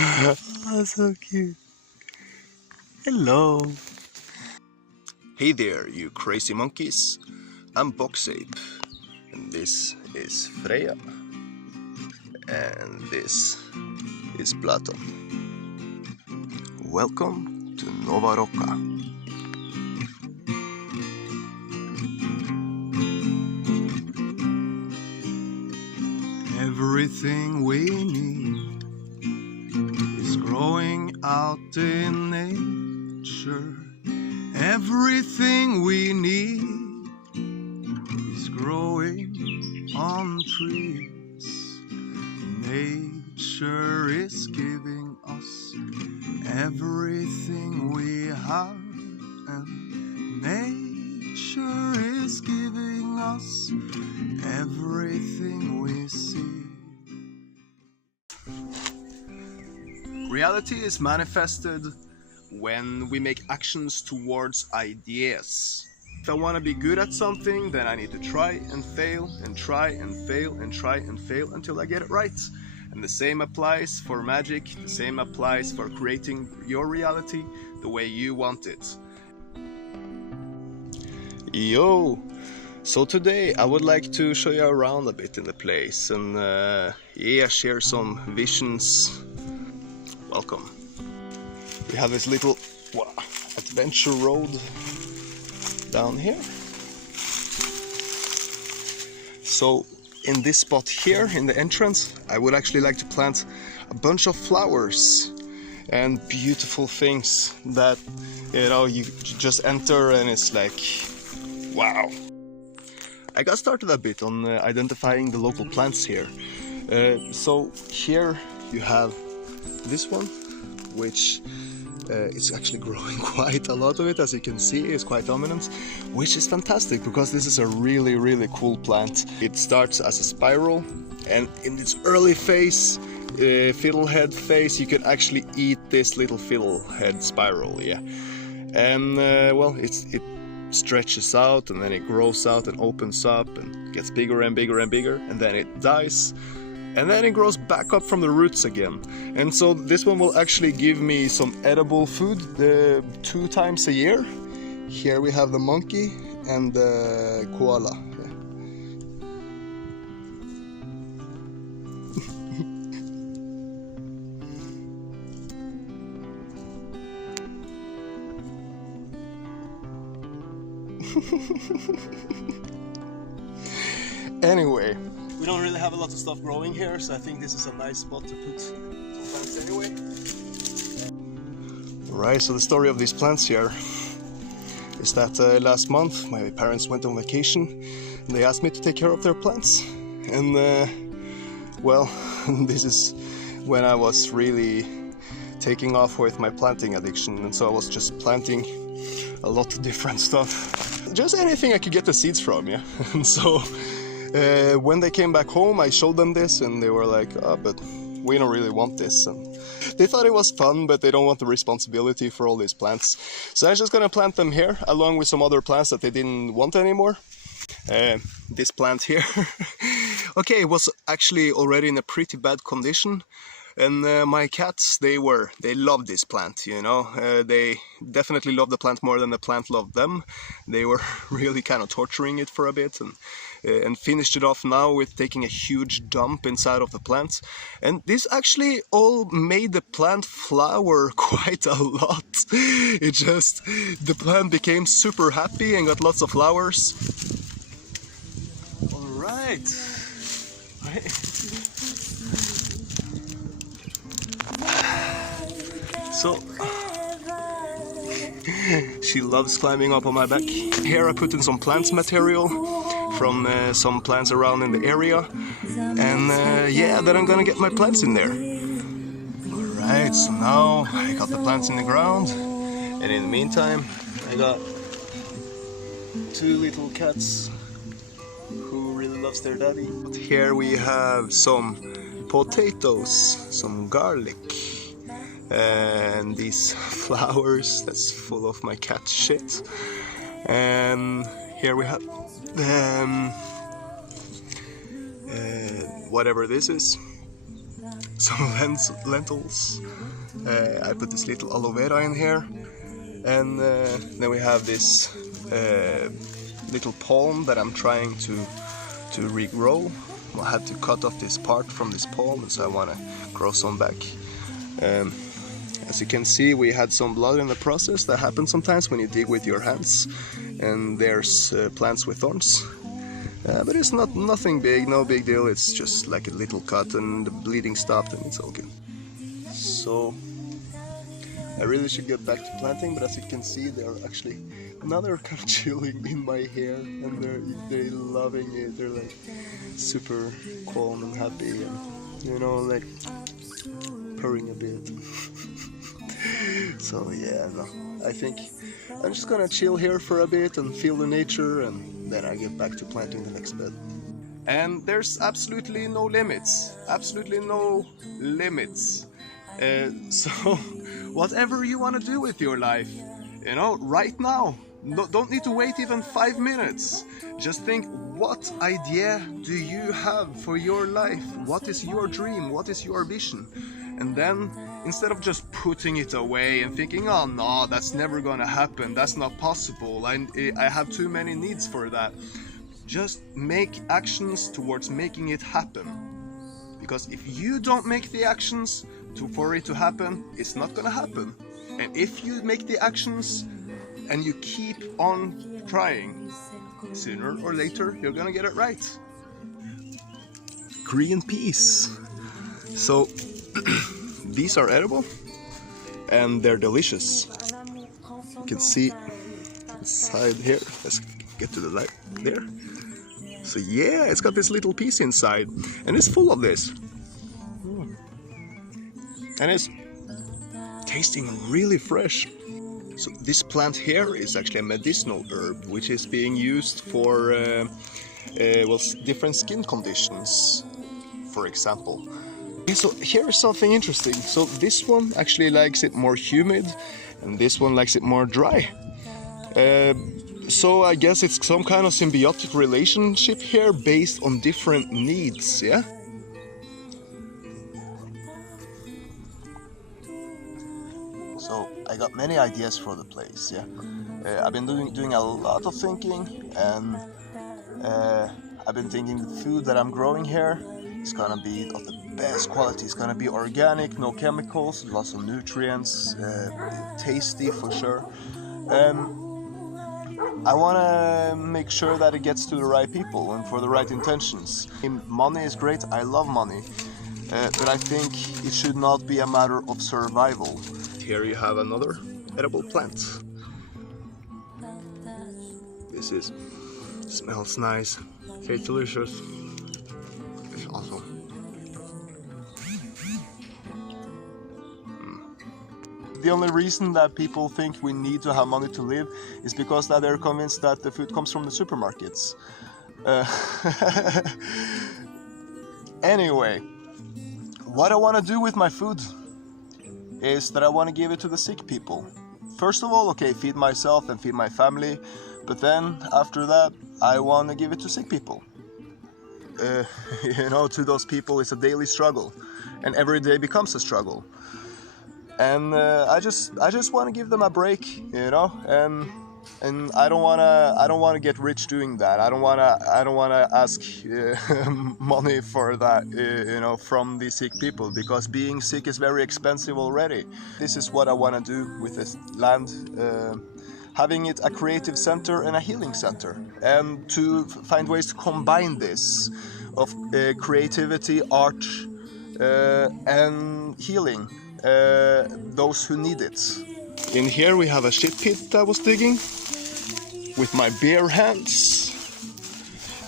Oh, so cute. Hello. Hey there, you crazy monkeys. I'm Box Ape, and this is Freya, and this is Platon. Welcome to Nova Roca. Everything we need is growing out in nature. Everything we need is growing on trees. Nature is giving us everything we have, and nature is giving us everything we see. Reality is manifested when we make actions towards ideas. If I want to be good at something, then I need to try and fail and try and fail and try and fail until I get it right. And the same applies for magic, the same applies for creating your reality the way you want it. Yo! So today I would like to show you around a bit in the place and share some visions. Welcome. We have this little adventure road down here. So in this spot here in the entrance, I would actually like to plant a bunch of flowers and beautiful things that, you know, you just enter and it's like, wow. I got started a bit on identifying the local plants here. So here you have this one, which it's actually growing quite a lot of it, as you can see. It's quite dominant, which is fantastic because this is a really cool plant. It starts as a spiral, and in its early phase, fiddlehead phase, you can actually eat this little fiddlehead spiral, yeah. And well, it stretches out, and then it grows out and opens up and gets bigger and bigger and bigger, and then it dies. And then it grows back up from the roots again. And so this one will actually give me some edible food 2 times a year. Here we have the monkey and the koala. Anyway. We don't really have a lot of stuff growing here, so I think this is a nice spot to put some plants anyway. Right, so the story of these plants here is that last month my parents went on vacation and they asked me to take care of their plants. And well, this is when I was really taking off with my planting addiction, and so I was just planting a lot of different stuff. Just anything I could get the seeds from, yeah. And so when they came back home, I showed them this and they were like, oh, but we don't really want this. And they thought it was fun, but they don't want the responsibility for all these plants. So I'm just gonna plant them here along with some other plants that they didn't want anymore. This plant here, okay, it was actually already in a pretty bad condition. And my cats, they loved this plant, you know. They definitely loved the plant more than the plant loved them. They were really kind of torturing it for a bit, and finished it off now with taking a huge dump inside of the plant. And this actually all made the plant flower quite a lot. The plant became super happy and got lots of flowers. All right. So, she loves climbing up on my back. Here I put in some plant material from some plants around in the area. And yeah, then I'm gonna get my plants in there. Alright, so now I got the plants in the ground. And in the meantime, I got 2 little cats who really loves their daddy. But here we have some potatoes, some garlic, and these flowers that's full of my cat shit. And here we have whatever this is. some lentils. I put this little aloe vera in here, and then we have this little palm that I'm trying to regrow. I had to cut off this part from this palm, so I want to grow some back. As you can see, we had some blood in the process. That happens sometimes when you dig with your hands, and there's plants with thorns. But it's nothing big, no big deal. It's just like a little cut, and the bleeding stopped, and it's all good. So I really should get back to planting, but as you can see, they're actually now they're kind of chilling in my hair, and they're loving it. They're like super calm and happy, and you know, like purring a bit. So yeah, no, I think I'm just gonna chill here for a bit and feel the nature, and then I get back to planting the next bed. And there's absolutely no limits, so whatever you want to do with your life, you know, right now, don't need to wait even 5 minutes. Just think, what idea do you have for your life? What is your dream? What is your vision? And then, instead of just putting it away and thinking, oh no, that's never gonna happen, that's not possible, I have too many needs for that, just make actions towards making it happen. Because if you don't make the actions for it to happen, it's not gonna happen. And if you make the actions and you keep on trying, sooner or later you're gonna get it right. Green peas. So these are edible and they're delicious. You can see inside here. Let's get to the light there. So yeah, it's got this little piece inside, and it's full of this. And it's tasting really fresh. So this plant here is actually a medicinal herb, which is being used for well, different skin conditions, for example. So here is something interesting. So this one actually likes it more humid, and this one likes it more dry. So I guess it's some kind of symbiotic relationship here based on different needs, yeah? So I got many ideas for the place, yeah? I've been doing a lot of thinking, and I've been thinking the food that I'm growing here is gonna be of the best quality. It's gonna be organic, no chemicals, lots of nutrients, tasty for sure. I want to make sure that it gets to the right people and for the right intentions. Money is great, I love money, but I think it should not be a matter of survival. Here you have another edible plant. This smells nice, tastes delicious, it's awesome. The only reason that people think we need to have money to live is because that they're convinced that the food comes from the supermarkets. Anyway, what I want to do with my food is that I want to give it to the sick people. First of all, okay, feed myself and feed my family, but then after that, I want to give it to sick people. You know, to those people it's a daily struggle, and every day becomes a struggle. And I just want to give them a break, you know, and I don't wanna get rich doing that. I don't wanna ask money for that, you know, from these sick people, because being sick is very expensive already. This is what I want to do with this land, having it a creative center and a healing center, and to find ways to combine this of creativity, art, and healing. Those who need it. In here we have a shit pit I was digging with my bare hands.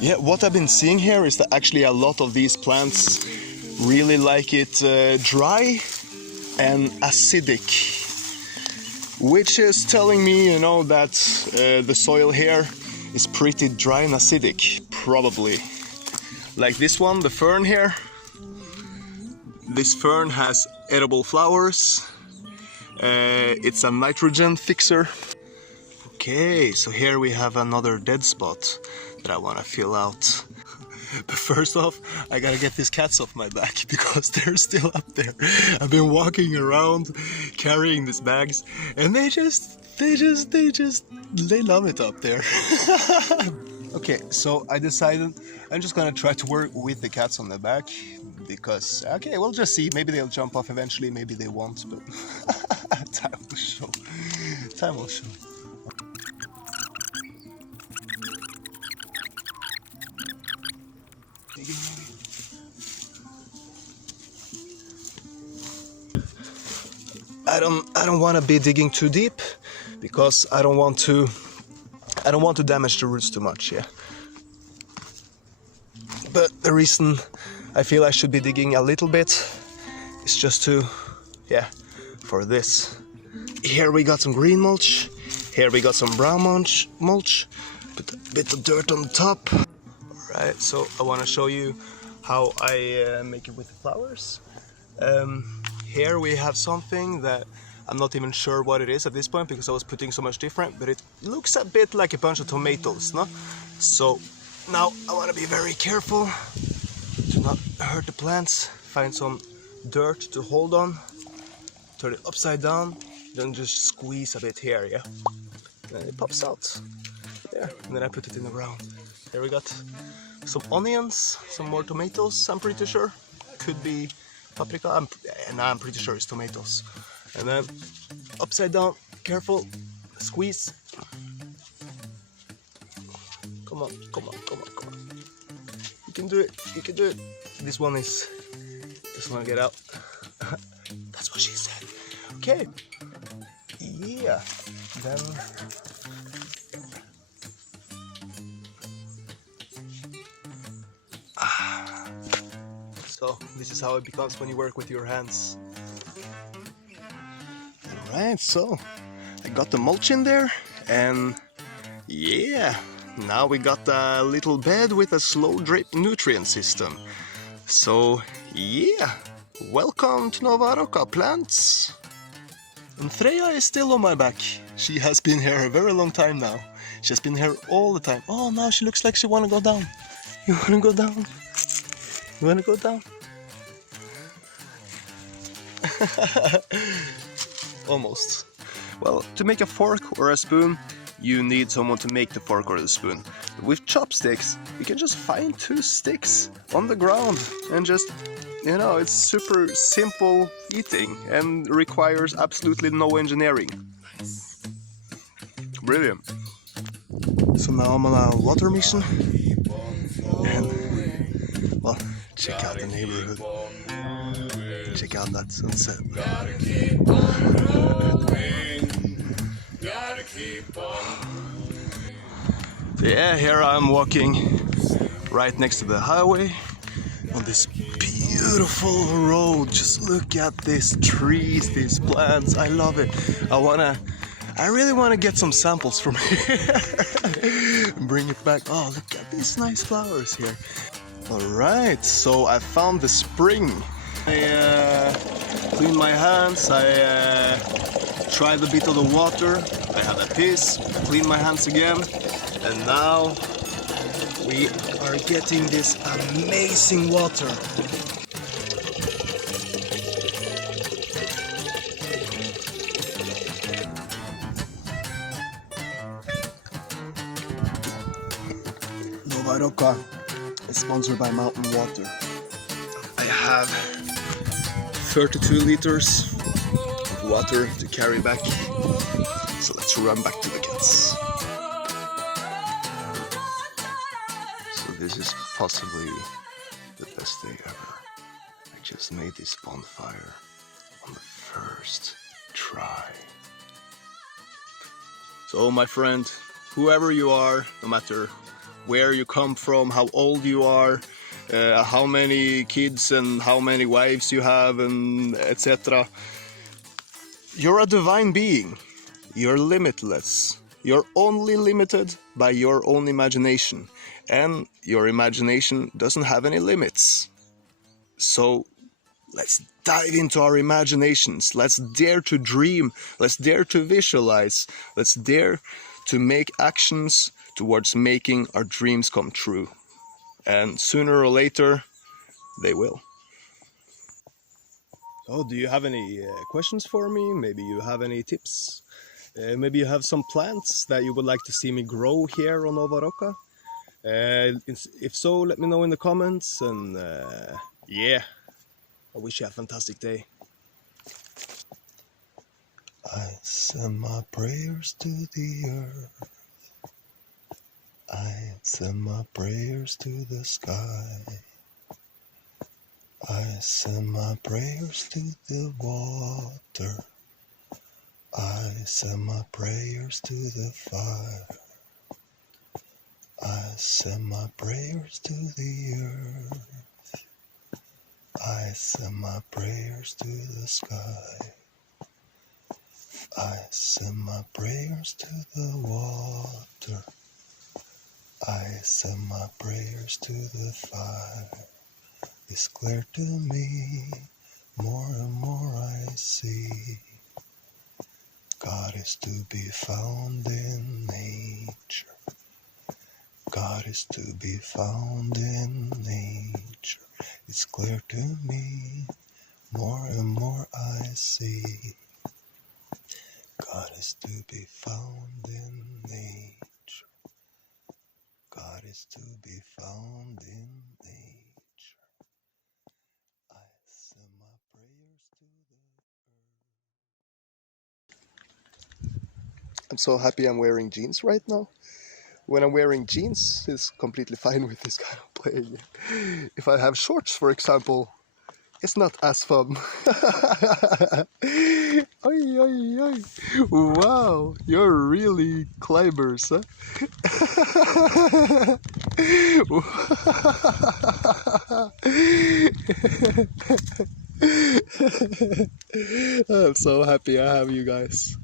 Yeah, what I've been seeing here is that actually a lot of these plants really like it dry and acidic, which is telling me, you know, that the soil here is pretty dry and acidic, probably. Like this one, the fern here. This fern has edible flowers. It's a nitrogen fixer. Okay, so here we have another dead spot that I want to fill out. But first off, I gotta get these cats off my back because they're still up there. I've been walking around carrying these bags, and they love it up there. Okay, so I decided I'm just gonna try to work with the cats on the back because, okay, we'll just see. Maybe they'll jump off eventually, maybe they won't, but time will show. Time will show. I don't want to be digging too deep because I don't want to damage the roots too much, yeah. But the reason I feel I should be digging a little bit is just to, yeah, for this. Here we got some green mulch, here we got some brown mulch, put a bit of dirt on the top. Alright, so I want to show you how I make it with the flowers. Here we have something that I'm not even sure what it is at this point because I was putting so much different, but it looks a bit like a bunch of tomatoes, no? So now I want to be very careful to not hurt the plants. Find some dirt to hold on, turn it upside down, then just squeeze a bit here, yeah? And it pops out. There, and then I put it in the ground. Here we got some onions, some more tomatoes, I'm pretty sure. Could be paprika, I'm pretty sure it's tomatoes. And then upside down, careful, squeeze. Come on, come on, come on, come on. You can do it, you can do it. This one is, just wanna get out. That's what she said. Okay, yeah, then. So this is how it becomes when you work with your hands. Alright, so I got the mulch in there, and yeah, now we got a little bed with a slow drip nutrient system. So yeah, welcome to Nova Roca plants. And Freya is still on my back. She has been here a very long time now. She has been here all the time. Oh, now she looks like she wanna go down. You wanna go down? You wanna go down? Almost. Well, to make a fork or a spoon, you need someone to make the fork or the spoon. With chopsticks, you can just find two sticks on the ground and just, you know, it's super simple eating and requires absolutely no engineering. Nice. Brilliant. So now I'm on a water mission and, well, check out the neighborhood. Check out that sunset. Gotta keep on growing. Gotta keep on. Yeah, here I'm walking right next to the highway on this beautiful road. Just look at these trees, these plants. I love it. I really wanna get some samples from here and bring it back. Oh, look at these nice flowers here. Alright, so I found the spring. I cleaned my hands, I tried a bit of the water, I had a piss, cleaned my hands again, and now we are getting this amazing water. Nova Roca is sponsored by Mountain Water. I have 32 liters of water to carry back, so let's run back to the cats. So this is possibly the best day ever. I just made this bonfire on the first try. So my friend, whoever you are, no matter where you come from, how old you are, how many kids and how many wives you have, and etc. You're a divine being. You're limitless. You're only limited by your own imagination, and your imagination doesn't have any limits. So let's dive into our imaginations. Let's dare to dream. Let's dare to visualize. Let's dare to make actions towards making our dreams come true. And sooner or later, they will. So, do you have any questions for me? Maybe you have any tips? Maybe you have some plants that you would like to see me grow here on Nova Roca? If so, let me know in the comments. And yeah, I wish you a fantastic day. I send my prayers to the earth. I send my prayers to the sky. I send my prayers to the water. I send my prayers to the fire. I send my prayers to the earth. I send my prayers to the sky. I send my prayers to the water. I send my prayers to the fire. It's clear to me, more and more I see. God is to be found in nature. God is to be found in nature. It's clear to me, more and more I see. God is to be found in nature. God is to be found in nature. I send my prayers to the earth. I'm so happy I'm wearing jeans right now. When I'm wearing jeans, it's completely fine with this kind of playing. If I have shorts, for example, it's not as fun. Oi, oi, oi. Wow, you're really climbers, huh? I'm so happy I have you guys.